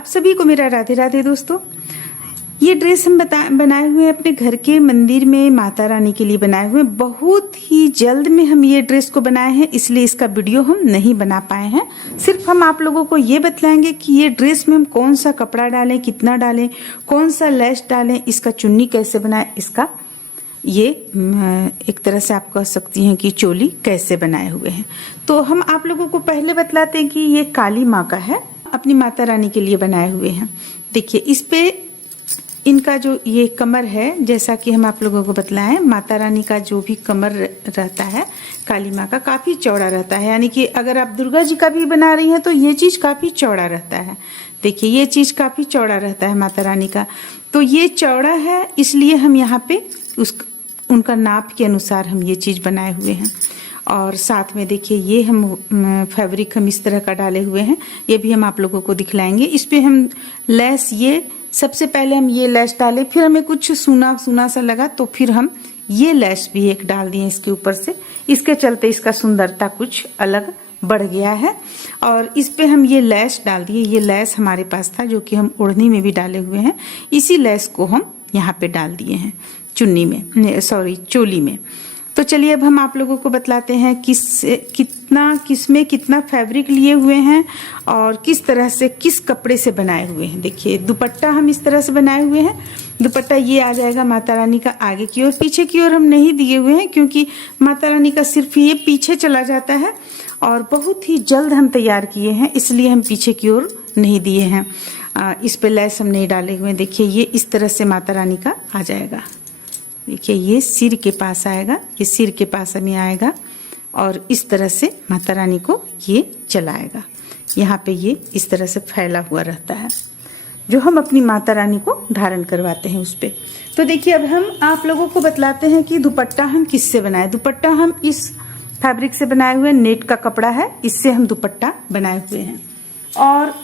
आप सभी को मेरा राधे राधे दोस्तों। ये ड्रेस हम बनाए हुए हैं अपने घर के मंदिर में माता रानी के लिए बनाए हुए हैं। बहुत ही जल्द में हम ये ड्रेस को बनाए हैं, इसलिए इसका वीडियो हम नहीं बना पाए हैं। सिर्फ हम आप लोगों को ये बतलाएंगे कि ये ड्रेस में हम कौन सा कपड़ा डालें, कितना डालें, कौन सा लेस डालें, इसका चुन्नी कैसे बनाएं, इसका ये एक तरह से आप कह सकती हैं कि चोली कैसे बनाए हुए हैं। तो हम आप लोगों को पहले बतलाते हैं कि ये काली माँ का है, अपनी माता रानी के लिए बनाए हुए हैं। देखिए इस पे इनका जो ये कमर है, जैसा कि हम आप लोगों को बतलाएं, माता रानी का जो भी कमर रहता है काली माँ का काफी चौड़ा रहता है। यानी कि अगर आप दुर्गा जी का भी बना रही हैं तो ये चीज काफी चौड़ा रहता है। देखिए ये चीज काफी चौड़ा रहता है माता रानी का, तो ये चौड़ा है इसलिए हम यहाँ पे उनका नाप के अनुसार हम ये चीज बनाए हुए हैं। और साथ में देखिए ये हम फैब्रिक हम इस तरह का डाले हुए हैं, ये भी हम आप लोगों को दिखलाएंगे। इस पे हम लेस, ये सबसे पहले हम ये लेस डाले, फिर हमें कुछ सूना सूना सा लगा तो फिर हम ये लेस भी एक डाल दिए इसके ऊपर से। इसके चलते इसका सुंदरता कुछ अलग बढ़ गया है। और इस पे हम ये लेस डाल दिए। ये लेस हमारे पास था जो कि हम ओढ़नी में भी डाले हुए हैं, इसी लेस को हम यहाँ पे डाल दिए हैं चुन्नी में, सॉरी चोली में। तो चलिए अब हम आप लोगों को बतलाते हैं किसमें कितना फैब्रिक लिए हुए हैं और किस तरह से किस कपड़े से बनाए हुए हैं। देखिए दुपट्टा हम इस तरह से बनाए हुए हैं। दुपट्टा ये आ जाएगा माता रानी का आगे की ओर, पीछे की ओर हम नहीं दिए हुए हैं क्योंकि माता रानी का सिर्फ ये पीछे चला जाता है और बहुत ही जल्द हम तैयार किए हैं, इसलिए हम पीछे की ओर नहीं दिए हैं। इस पे लेस हम नहीं डाले हुए हैं। देखिए ये इस तरह से माता रानी का आ जाएगा। देखिए ये सिर के पास आएगा, ये सिर के पास हमें आएगा और इस तरह से माता रानी को ये चलाएगा। यहाँ पे ये इस तरह से फैला हुआ रहता है जो हम अपनी माता रानी को धारण करवाते हैं उस पे। तो देखिए अब हम आप लोगों को बतलाते हैं कि दुपट्टा हम किससे बनाए। दुपट्टा हम इस फैब्रिक से बनाए हुए, नेट का कपड़ा है, इससे हम दुपट्टा बनाए हुए हैं। और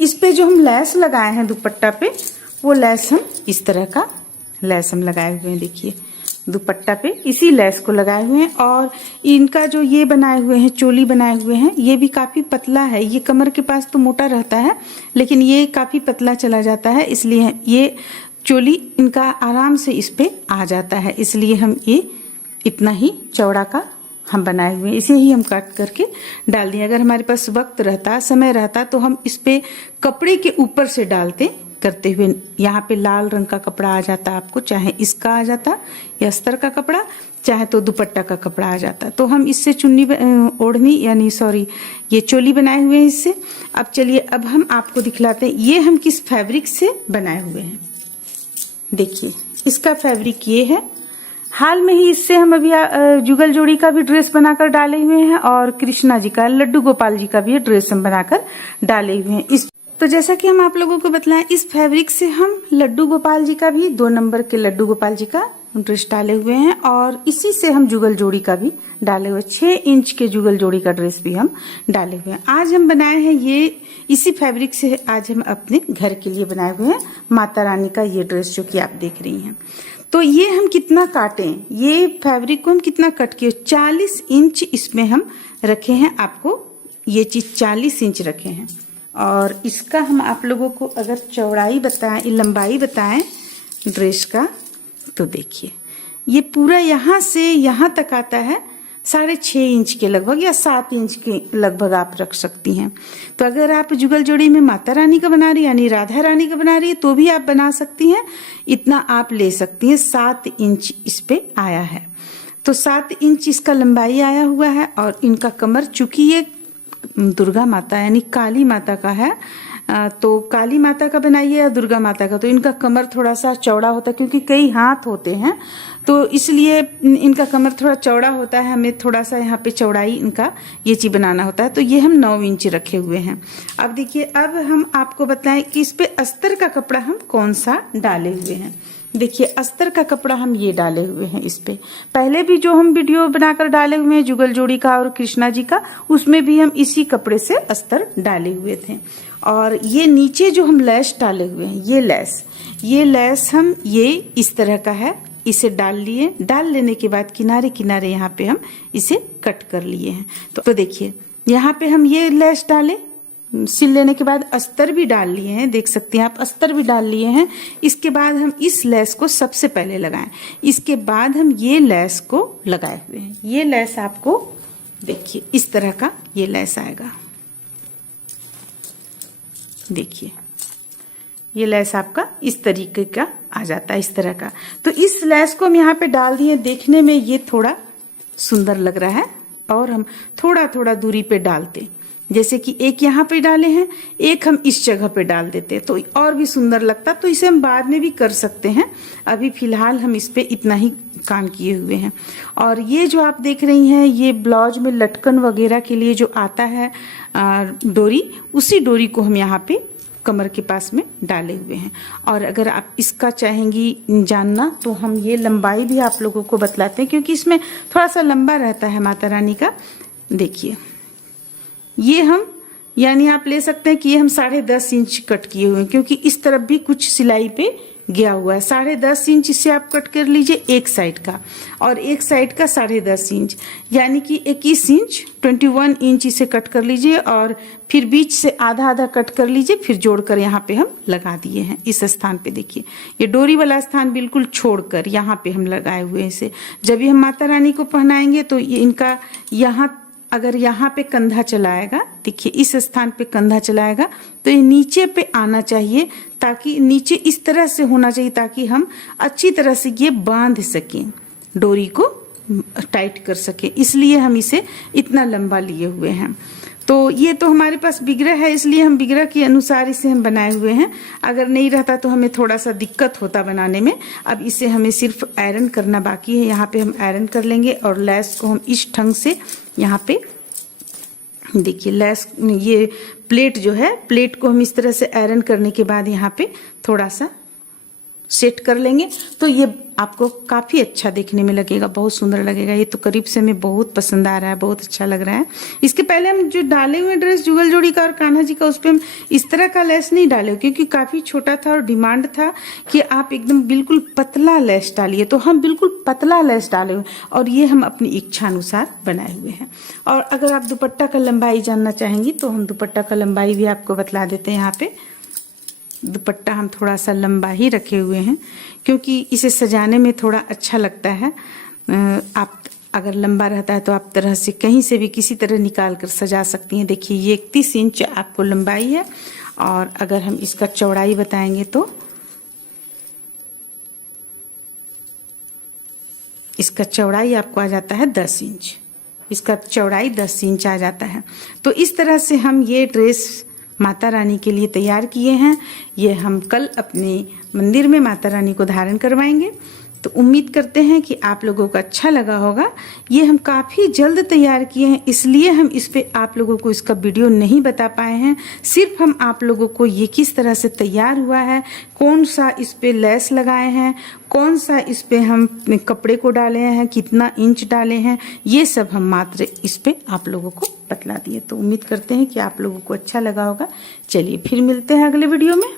इस पे जो हम लेस लगाए हैं दुपट्टा पे, वो लेस हम इस तरह का लेस हम लगाए हुए हैं। देखिए दुपट्टा पे इसी लेस को लगाए हुए हैं। और इनका जो ये बनाए हुए हैं, चोली बनाए हुए हैं, ये भी काफी पतला है। ये कमर के पास तो मोटा रहता है लेकिन ये काफी पतला चला जाता है, इसलिए ये चोली इनका आराम से इस पे आ जाता है, इसलिए हम ये इतना ही चौड़ा का हम बनाए हुए हैं। इसे ही हम काट करके डाल दिए। अगर हमारे पास वक्त रहता, समय रहता, तो हम इस पे कपड़े के ऊपर से डालते करते हुए। यहाँ पे लाल रंग का कपड़ा आ जाता आपको, चाहे इसका आ जाता या अस्तर का कपड़ा, चाहे तो दुपट्टा का कपड़ा आ जाता। तो हम इससे चुन्नी ओढ़नी यानी सॉरी ये चोली बनाए हुए हैं इससे। अब चलिए अब हम आपको दिखलाते हैं ये हम किस फैब्रिक से बनाए हुए हैं। देखिए इसका फैब्रिक ये है। हाल में ही इससे हम अभी जुगल जोड़ी का भी ड्रेस बनाकर डाले हुए हैं और कृष्णा जी का, लड्डू गोपाल जी का भी ड्रेस हम बनाकर डाले हुए हैं। इस तो जैसा कि हम आप लोगों को बतलाएं, इस फैब्रिक से हम लड्डू गोपाल जी का भी, 2 नंबर के लड्डू गोपाल जी का ड्रेस डाले हुए हैं और इसी से हम जुगल जोड़ी का भी डाले हुए, 6 इंच के जुगल जोड़ी का ड्रेस भी हम डाले हुए हैं। आज हम बनाए हैं ये इसी फैब्रिक से, आज हम अपने घर के लिए बनाए हुए हैं माता रानी का ये ड्रेस जो कि आप देख रही हैं। तो ये हम कितना काटें, ये फैब्रिक को हम कितना कट किए, 40 इंच इसमें हम रखे हैं। आपको ये चीज 40 इंच रखे हैं। और इसका हम आप लोगों को अगर चौड़ाई बताएं, लंबाई बताएं ड्रेस का, तो देखिए ये पूरा यहाँ से यहाँ तक आता है 6.5 इंच के लगभग या 7 इंच के लगभग आप रख सकती हैं। तो अगर आप जुगल जोड़ी में माता रानी का बना रही यानी राधा रानी का बना रही है तो भी आप बना सकती हैं, इतना आप ले सकती हैं। 7 इंच इस पे आया है, तो 7 इंच इसका लंबाई आया हुआ है। और इनका कमर, चूंकि ये दुर्गा माता यानी काली माता का है, तो काली माता का बनाइए या दुर्गा माता का, तो इनका कमर थोड़ा सा चौड़ा होता है क्योंकि कई हाथ होते हैं, तो इसलिए इनका कमर थोड़ा चौड़ा होता है। हमें थोड़ा सा यहाँ पे चौड़ाई इनका ये चीज बनाना होता है, तो ये हम 9 इंच रखे हुए हैं। अब देखिए अब हम आपको बताएं कि इस पे अस्तर का कपड़ा हम कौन सा डाले हुए हैं। देखिए अस्तर का कपड़ा हम ये डाले हुए हैं इस पे। पहले भी जो हम वीडियो बनाकर डाले हुए हैं जुगल जोड़ी का और कृष्णा जी का, उसमें भी हम इसी कपड़े से अस्तर डाले हुए थे। और ये नीचे जो हम लेस डाले हुए हैं, ये लेस हम ये इस तरह का है, इसे डाल लिए। डाल लेने के बाद किनारे किनारे यहाँ पे हम इसे कट कर लिए हैं। तो देखिए यहाँ पे हम ये लेस डाले, सिल लेने के बाद अस्तर भी डाल लिए हैं, देख सकते हैं आप अस्तर भी डाल लिए हैं। इसके बाद हम इस लेस को सबसे पहले लगाएं, इसके बाद हम ये लेस को लगाए हुए हैं। ये लेस आपको देखिए इस तरह का ये लेस आएगा, देखिए ये लेस आपका इस तरीके का आ जाता है, इस तरह का। तो इस लेस को हम यहाँ पे डाल दिए, देखने में ये थोड़ा सुंदर लग रहा है। और हम थोड़ा थोड़ा दूरी पे डालते, जैसे कि एक यहाँ पे डाले हैं, एक हम इस जगह पे डाल देते तो और भी सुंदर लगता। तो इसे हम बाद में भी कर सकते हैं, अभी फिलहाल हम इस पे इतना ही काम किए हुए हैं। और ये जो आप देख रही हैं, ये ब्लाउज में लटकन वगैरह के लिए जो आता है डोरी, उसी डोरी को हम यहाँ पे कमर के पास में डाले हुए हैं। और अगर आप इसका चाहेंगी जानना तो हम ये लंबाई भी आप लोगों को बतलाते हैं, क्योंकि इसमें थोड़ा सा लंबा रहता है माता रानी का। देखिए ये हम यानी आप ले सकते हैं कि ये हम 10.5 इंच कट किए हुए हैं, क्योंकि इस तरफ भी कुछ सिलाई पे गया हुआ है। 10.5 इंच इसे आप कट कर लीजिए एक साइड का, और एक साइड का 10.5 इंच, यानी कि 21 इंच 21 इंच इसे कट कर लीजिए। और फिर बीच से आधा आधा कट कर लीजिए, फिर जोड़कर यहाँ पे हम लगा दिए हैं इस स्थान पे। देखिए ये डोरी वाला स्थान बिल्कुल छोड़कर यहाँ पे हम लगाए हुए हैं इसे। जब ये हम माता रानी को पहनाएंगे तो ये इनका यहाँ, अगर यहाँ पे कंधा चलाएगा, देखिए इस स्थान पे कंधा चलाएगा तो ये नीचे पे आना चाहिए, ताकि नीचे इस तरह से होना चाहिए ताकि हम अच्छी तरह से ये बांध सकें, डोरी को टाइट कर सकें। इसलिए हम इसे इतना लंबा लिए हुए हैं। तो ये तो हमारे पास बिगड़ा है, इसलिए हम बिगड़ा के अनुसार इसे हम बनाए हुए हैं। अगर नहीं रहता तो हमें थोड़ा सा दिक्कत होता बनाने में। अब इसे हमें सिर्फ आयरन करना बाकी है, यहाँ पे हम आयरन कर लेंगे। और लेस को हम इस ढंग से यहाँ पे देखिए, लेस ये प्लेट जो है, प्लेट को हम इस तरह से आयरन करने के बाद यहाँ पे थोड़ा सा सेट कर लेंगे तो ये आपको काफी अच्छा देखने में लगेगा, बहुत सुंदर लगेगा। ये तो करीब से हमें बहुत पसंद आ रहा है, बहुत अच्छा लग रहा है। इसके पहले हम जो डाले हुए ड्रेस जुगल जोड़ी का और कान्हा जी का, उस पर हम इस तरह का लेस नहीं डाले, क्योंकि काफी छोटा था और डिमांड था कि आप एकदम बिल्कुल पतला लेस डालिए, तो हम बिल्कुल पतला लेस डाले हुए और ये हम अपनी इच्छा अनुसार बनाए हुए हैं। और अगर आप दुपट्टा का लंबाई जानना चाहेंगी तो हम दुपट्टा का लंबाई भी आपको बतला देते हैं। यहाँ पे दुपट्टा हम थोड़ा सा लंबा ही रखे हुए हैं, क्योंकि इसे सजाने में थोड़ा अच्छा लगता है। आप अगर लंबा रहता है तो आप तरह से कहीं से भी किसी तरह निकाल कर सजा सकती हैं। देखिए ये 31 इंच आपको लंबाई है, और अगर हम इसका चौड़ाई बताएंगे तो इसका चौड़ाई आपको आ जाता है 10 इंच। इसका चौड़ाई 10 इंच आ जाता है। तो इस तरह से हम ये ड्रेस माता रानी के लिए तैयार किए हैं। ये हम कल अपने मंदिर में माता रानी को धारण करवाएंगे। तो उम्मीद करते हैं कि आप लोगों को अच्छा लगा होगा। ये हम काफ़ी जल्द तैयार किए हैं, इसलिए हम इस पे आप लोगों को इसका वीडियो नहीं बता पाए हैं। सिर्फ हम आप लोगों को ये किस तरह से तैयार हुआ है, कौन सा इस पे लेस लगाए हैं, कौन सा इस पे हम कपड़े को डाले हैं, कितना इंच डाले हैं, ये सब हम मात्र इस पे आप लोगों को बतला दिए। तो उम्मीद करते हैं कि आप लोगों को अच्छा लगा होगा। चलिए फिर मिलते हैं अगले वीडियो में।